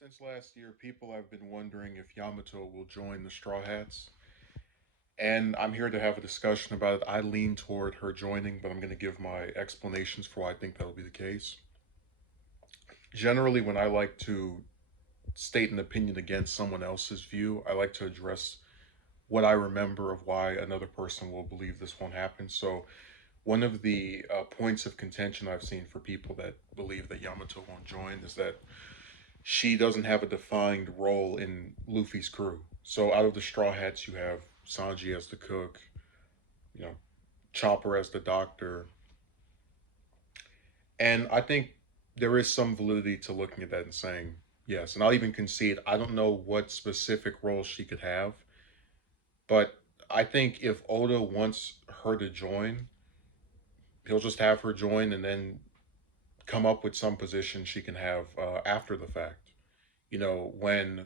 Since last year, people have been wondering if Yamato will join the Straw Hats, and I'm here to have a discussion about it. I lean toward her joining, but I'm going to give my explanations for why I think that'll be the case. Generally, when I like to state an opinion against someone else's view, I like to address what I remember of why another person will believe this won't happen. So, one of the points of contention I've seen for people that believe that Yamato won't join is that she doesn't have a defined role in Luffy's crew. So out of the Straw Hats, you have Sanji as the cook, you know, Chopper as the doctor, and I think there is some validity to looking at that and saying yes. And I'll even concede I don't know what specific role she could have, but I think if Oda wants her to join, he'll just have her join and then come up with some position she can have after the fact. When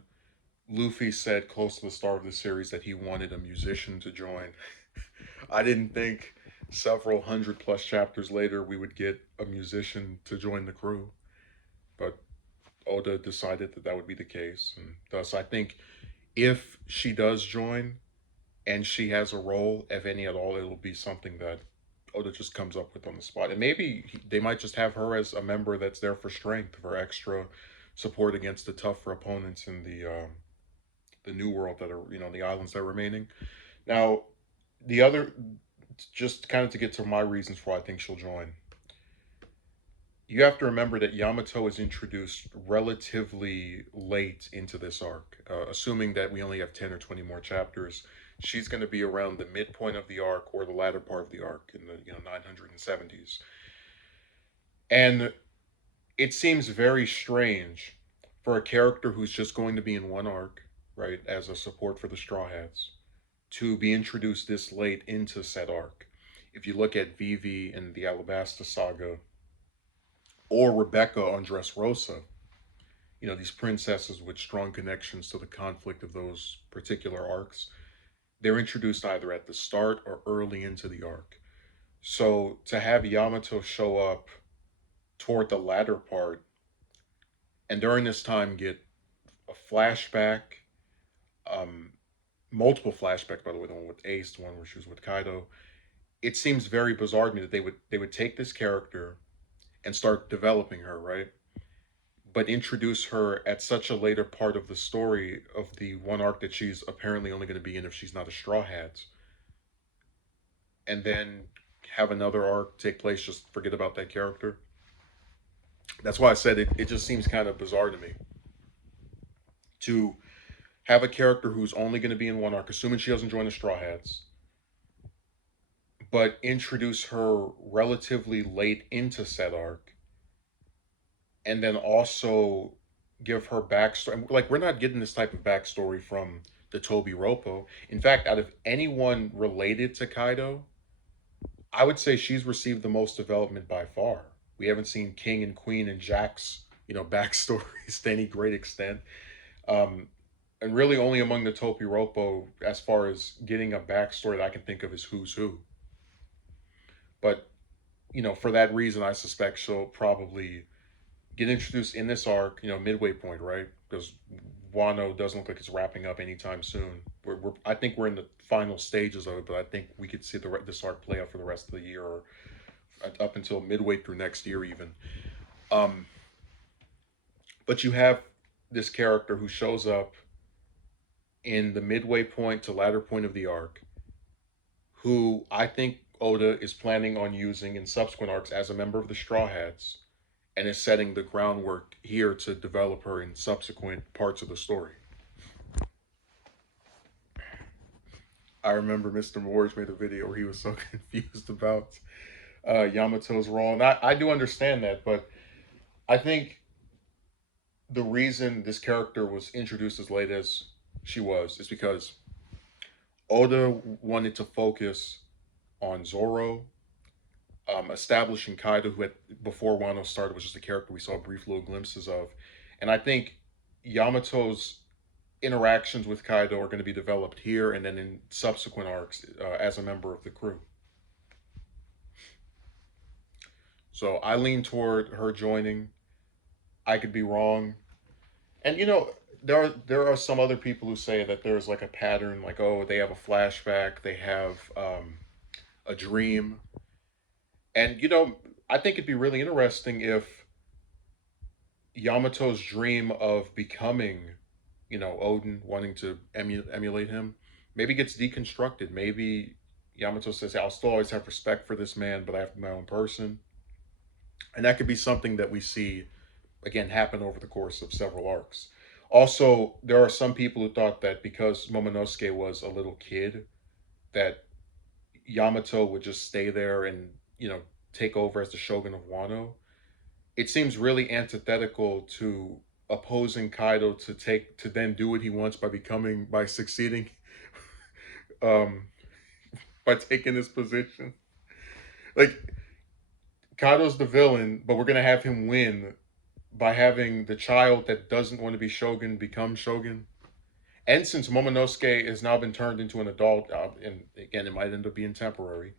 Luffy said close to the start of the series that he wanted a musician to join. I didn't think several hundred plus chapters later we would get a musician to join the crew, but Oda decided that that would be the case, and thus I think if she does join and she has a role, if any at all, it'll be something that Oda just comes up with on the spot, and maybe they might just have her as a member that's there for strength, for extra support against the tougher opponents in the new world that are the islands that are remaining. Now, the other, just kind of to get to my reasons for why I think she'll join, you have to remember that Yamato is introduced relatively late into this arc. Assuming that we only have 10 or 20 more chapters, she's going to be around the midpoint of the arc or the latter part of the arc in the 970s. And it seems very strange for a character who's just going to be in one arc, right, as a support for the Straw Hats, to be introduced this late into said arc. If you look at Vivi in the Alabasta saga or Rebecca on Dressrosa, these princesses with strong connections to the conflict of those particular arcs, they're introduced either at the start or early into the arc. So to have Yamato show up toward the latter part and during this time get a flashback, um, multiple flashbacks, by the way, the one with Ace, the one where she was with Kaido, it seems very bizarre to me that they would take this character and start developing her, right? But introduce her at such a later part of the story of the one arc that she's apparently only going to be in if she's not a Straw Hat, and then have another arc take place. Just forget about that character. That's why I said it just seems kind of bizarre to me to have a character who's only going to be in one arc, assuming she doesn't join the Straw Hats, but introduce her relatively late into said arc, and then also give her backstory. Like, we're not getting this type of backstory from the Toby Ropo. In fact, out of anyone related to Kaido, I would say she's received the most development by far. We haven't seen King and Queen and Jack's backstories to any great extent. Um, and really only among the Topi Ropo, as far as getting a backstory that I can think of, is Who's Who. But for that reason, I suspect she'll probably get introduced in this arc, midway point, right? Because Wano doesn't look like it's wrapping up anytime soon. I think we're in the final stages of it, but I think we could see this arc play out for the rest of the year, or up until midway through next year, even. Um, but you have this character who shows up in the midway point to latter point of the arc, who I think Oda is planning on using in subsequent arcs as a member of the Straw Hats, and is setting the groundwork here to develop her in subsequent parts of the story. I remember Mr. Moores made a video where he was so confused about Yamato's role, and I do understand that, but I think the reason this character was introduced as late as she was is because Oda wanted to focus on Zoro, establishing Kaido, who had, before Wano started, was just a character we saw brief little glimpses of, and I think Yamato's interactions with Kaido are going to be developed here and then in subsequent arcs as a member of the crew. So I lean toward her joining. I could be wrong. And you know, there are some other people who say that there's like a pattern, like oh, they have a flashback, they have a dream, and you know, I think it'd be really interesting if Yamato's dream of becoming, you know, Odin, wanting to emulate him, maybe gets deconstructed. Maybe Yamato says, "I'll still always have respect for this man, but I have to be my own person," and that could be something that we see again happen over the course of several arcs. Also, there are some people who thought that because Momonosuke was a little kid, that Yamato would just stay there and, you know, take over as the shogun of Wano. It seems really antithetical to opposing Kaido to then do what he wants by succeeding, um, by taking his position. Like Kaido's the villain, but we're gonna have him win by having the child that doesn't want to be shogun become shogun. And since Momonosuke has now been turned into an adult, and again, it might end up being temporary,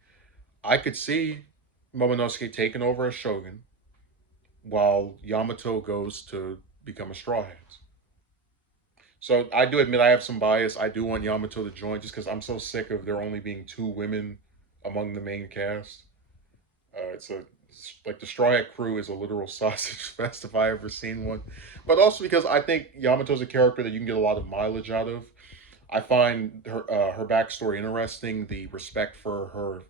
I could see Momonosuke taking over as shogun while Yamato goes to become a Straw Hat. So I do admit I have some bias. I do want Yamato to join just because I'm so sick of there only being two women among the main cast. It's like the Straw Hat crew is a literal sausage fest if I ever seen one. But also because I think Yamato's a character that you can get a lot of mileage out of. I find her backstory interesting. The respect for her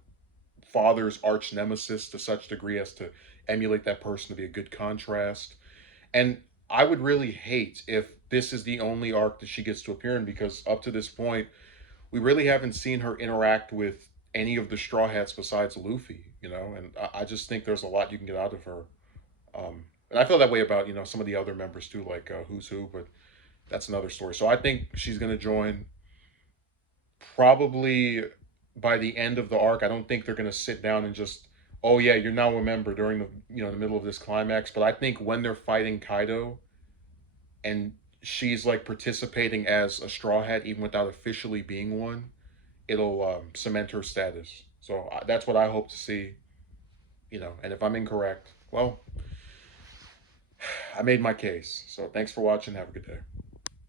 father's arch nemesis to such degree as to emulate that person to be a good contrast. And I would really hate if this is the only arc that she gets to appear in because up to this point, we really haven't seen her interact with any of the Straw Hats besides Luffy, you know, and I just think there's a lot you can get out of her. And I feel that way about, you know, some of the other members too, like Who's Who, but that's another story. So I think she's going to join probably by the end of the arc. I don't think they're going to sit down and just, oh yeah, you're now a member during the, you know, the middle of this climax. But I think when they're fighting Kaido and she's like participating as a Straw Hat even without officially being one, it'll cement her status. So that's what I hope to see, you know. And if I'm incorrect, well, I made my case. So thanks for watching. Have a good day.